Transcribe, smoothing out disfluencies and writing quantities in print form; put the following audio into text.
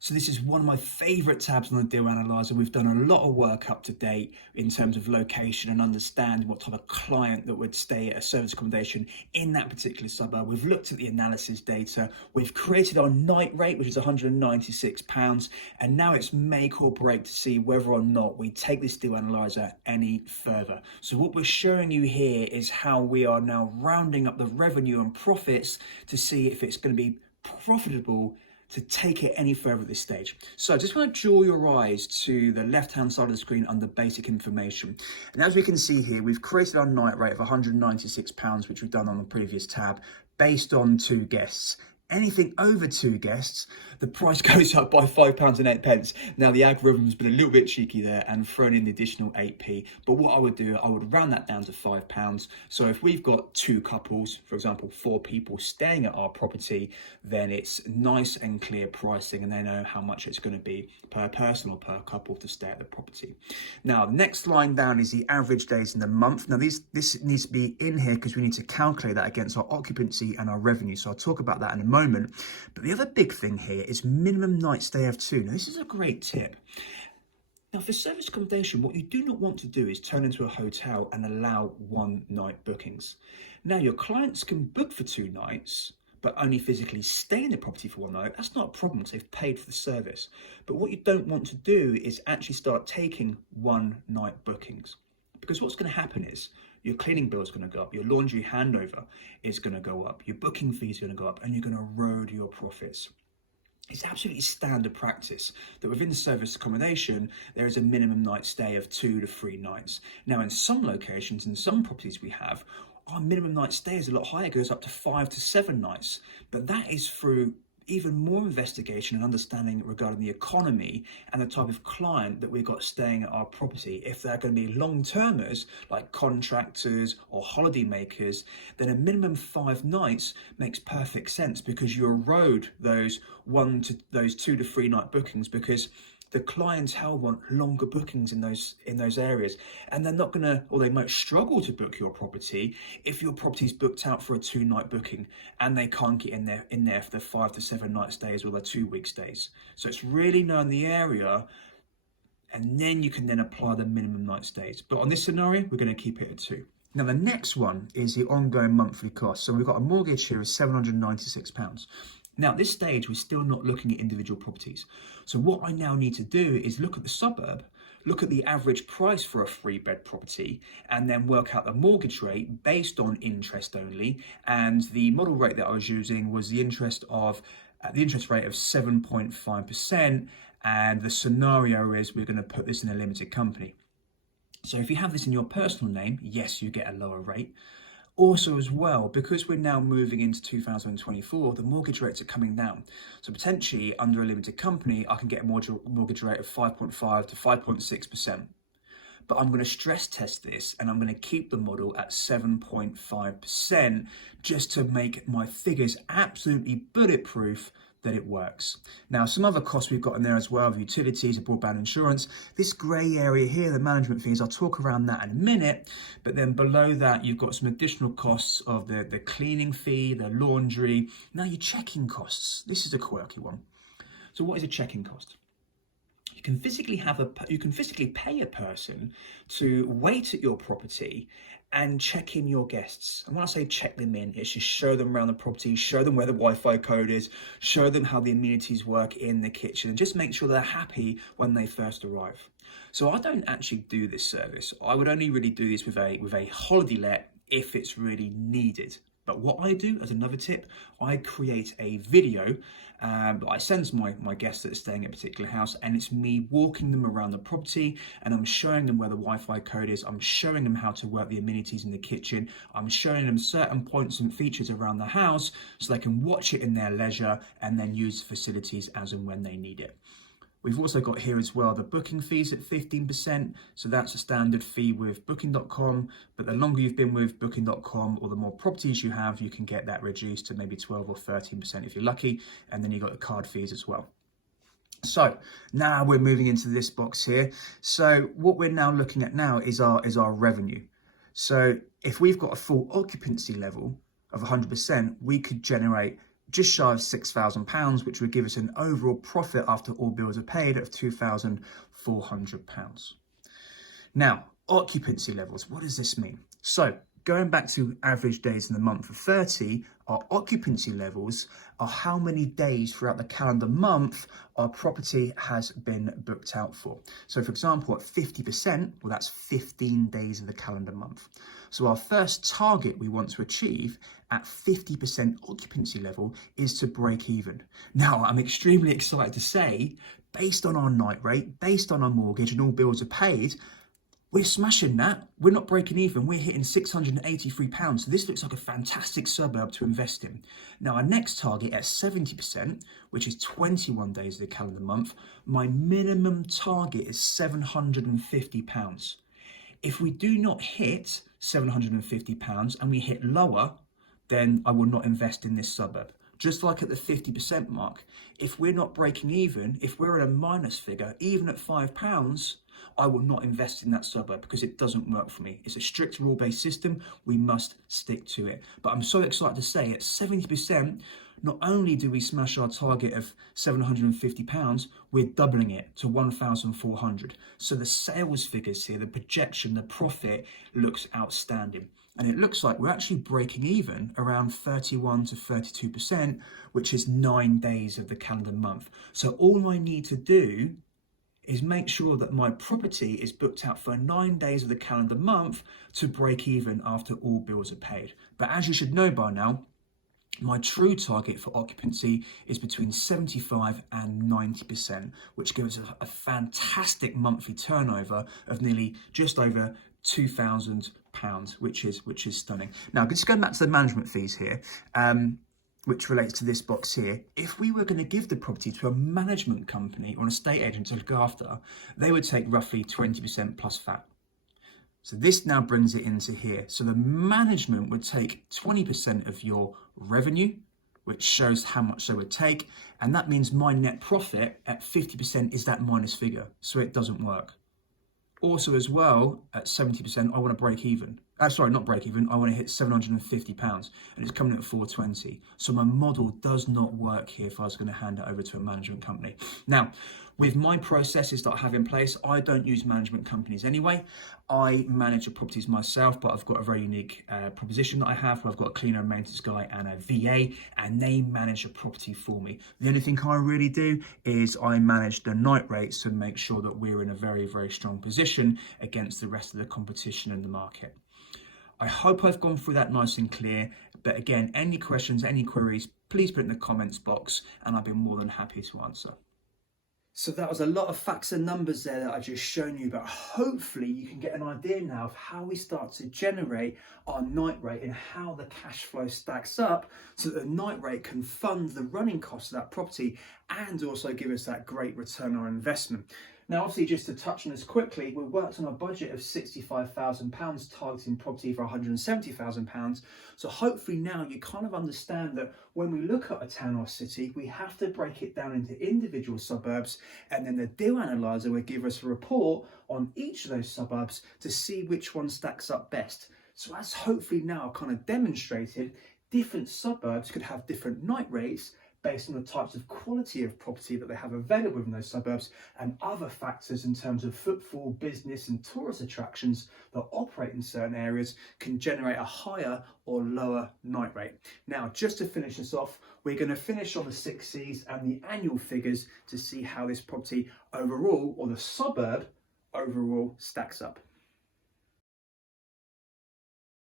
So this is one of my favorite tabs on the Deal Analyzer. We've done a lot of work up to date in terms of location and understanding what type of client that would stay at a service accommodation in that particular suburb. We've looked at the analysis data. We've created our night rate, which is £196. And now it's make or break to see whether or not we take this Deal Analyzer any further. So what we're showing you here is how we are now rounding up the revenue and profits to see if it's going to be profitable to take it any further at this stage. So I just want to draw your eyes to the left-hand side of the screen under basic information. And as we can see here, we've created our night rate of £196, which we've done on the previous tab, based on 2 guests. Anything over 2 guests, the price goes up by £5.08. Now the algorithm's been a little bit cheeky there and thrown in the additional 8p. But what I would do, I would round that down to £5. So if we've got 2 couples, for example, 4 people staying at our property, then it's nice and clear pricing and they know how much it's going to be per person or per couple to stay at the property. Now, the next line down is the average days in the month. Now this needs to be in here because we need to calculate that against our occupancy and our revenue. So I'll talk about that in a moment. But the other big thing here is minimum night stay of 2. Now this is a great tip. Now for service accommodation, what you do not want to do is turn into a hotel and allow 1 night bookings. Now your clients can book for 2 nights, but only physically stay in the property for 1 night. That's not a problem because they've paid for the service. But what you don't want to do is actually start taking 1 night bookings. Because what's going to happen is your cleaning bill is going to go up, your laundry handover is going to go up, your booking fees are going to go up, and you're going to erode your profits. It's absolutely standard practice that within the service accommodation, there is a minimum night stay of 2 to 3 nights. Now, in some locations, in some properties we have, our minimum night stay is a lot higher, it goes up to 5 to 7 nights. But that is through even more investigation and understanding regarding the economy and the type of client that we've got staying at our property. If they're going to be long-termers, like contractors or holiday makers, then a minimum 5 nights makes perfect sense because you erode those 2 to 3 night bookings because the clientele want longer bookings in those areas, and they're not gonna, or they might struggle to book your property if your property's booked out for a 2 night booking and they can't get in there for the 5 to 7 night stays or the 2 week stays. So it's really knowing the area, and then you can then apply the minimum night stays. But on this scenario, we're going to keep it at 2. Now the next one is the ongoing monthly cost. So we've got a mortgage here of £796. Now, at this stage, we're still not looking at individual properties. So what I now need to do is look at the suburb, look at the average price for a 3-bed property, and then work out the mortgage rate based on interest only. And the model rate that I was using was the interest rate of 7.5%. And the scenario is we're going to put this in a limited company. So if you have this in your personal name, yes, you get a lower rate. Also as well, because we're now moving into 2024, the mortgage rates are coming down. So potentially under a limited company, I can get a mortgage rate of 5.5 to 5.6%. But I'm going to stress test this and I'm going to keep the model at 7.5% just to make my figures absolutely bulletproof that it works. Now, some other costs we've got in there as well, of utilities and broadband insurance. This grey area here, the management fees, I'll talk around that in a minute. But then below that, you've got some additional costs of the cleaning fee, the laundry. Now, your checking costs. This is a quirky one. So what is a checking cost? You can physically pay a person to wait at your property and check in your guests. And when I say check them in, it's just show them around the property, show them where the Wi-Fi code is, show them how the amenities work in the kitchen, and just make sure they're happy when they first arrive. So I don't actually do this service. I would only really do this with a holiday let if it's really needed. But what I do, as another tip, I create a video that I send to my guests that are staying at a particular house, and it's me walking them around the property, and I'm showing them where the Wi-Fi code is, I'm showing them how to work the amenities in the kitchen, I'm showing them certain points and features around the house so they can watch it in their leisure and then use the facilities as and when they need it. We've also got here as well the booking fees at 15%. So that's a standard fee with booking.com. But the longer you've been with booking.com or the more properties you have, you can get that reduced to maybe 12 or 13% if you're lucky. And then you've got the card fees as well. So now we're moving into this box here. So what we're now looking at now is our revenue. So if we've got a full occupancy level of 100%, we could generate just shy of £6,000, which would give us an overall profit after all bills are paid of £2,400. Now, occupancy levels, what does this mean? So going back to average days in the month of 30, our occupancy levels are how many days throughout the calendar month our property has been booked out for. So for example, at 50%, well, that's 15 days of the calendar month. So our first target we want to achieve at 50% occupancy level is to break even. Now, I'm extremely excited to say, based on our night rate, based on our mortgage and all bills are paid, we're smashing that. We're not breaking even. We're hitting £683. So this looks like a fantastic suburb to invest in. Now, our next target at 70%, which is 21 days of the calendar month, my minimum target is £750. If we do not hit £750 and we hit lower, then I will not invest in this suburb. Just like at the 50% mark, if we're not breaking even, if we're at a minus figure, even at £5, I will not invest in that suburb because it doesn't work for me. It's a strict rule-based system. We must stick to it. But I'm so excited to say at 70%, not only do we smash our target of £750, we're doubling it to 1,400. So the sales figures here, the projection, the profit looks outstanding. And it looks like we're actually breaking even around 31 to 32%, which is 9 days of the calendar month. So all I need to do is make sure that my property is booked out for 9 days of the calendar month to break even after all bills are paid. But as you should know by now, my true target for occupancy is between 75 and 90%, which gives us a fantastic monthly turnover of nearly just over £2,000, which is stunning. Now, just going back to the management fees here, which relates to this box here, if we were going to give the property to a management company or an estate agent to look after, they would take roughly 20% plus VAT. So this now brings it into here. So the management would take 20% of your revenue, which shows how much they would take. And that means my net profit at 50% is that minus figure. So it doesn't work. Also as well, at 70%, I want to break even. Sorry, not break even. I want to hit £750 and it's coming at 420. So my model does not work here if I was going to hand it over to a management company. Now, with my processes that I have in place, I don't use management companies anyway. I manage the properties myself, but I've got a very unique proposition that I have where I've got a cleaner and maintenance guy and a VA, and they manage the property for me. The only thing I really do is I manage the night rates to make sure that we're in a very, very strong position against the rest of the competition in the market. I hope I've gone through that nice and clear, but again, any questions, any queries, please put it in the comments box and I'll be more than happy to answer. So that was a lot of facts and numbers there that I've just shown you, but hopefully you can get an idea now of how we start to generate our night rate and how the cash flow stacks up so that the night rate can fund the running costs of that property and also give us that great return on investment. Now, obviously, just to touch on this quickly, we worked on a budget of £65,000, targeting property for £170,000. So hopefully now you kind of understand that when we look at a town or city, we have to break it down into individual suburbs, and then the deal analyzer will give us a report on each of those suburbs to see which one stacks up best. So as hopefully now kind of demonstrated, different suburbs could have different night rates based on the types of quality of property that they have available in those suburbs and other factors in terms of footfall, business and tourist attractions that operate in certain areas can generate a higher or lower night rate. Now, just to finish this off, we're going to finish on the 6 Cs and the annual figures to see how this property overall, or the suburb overall, stacks up.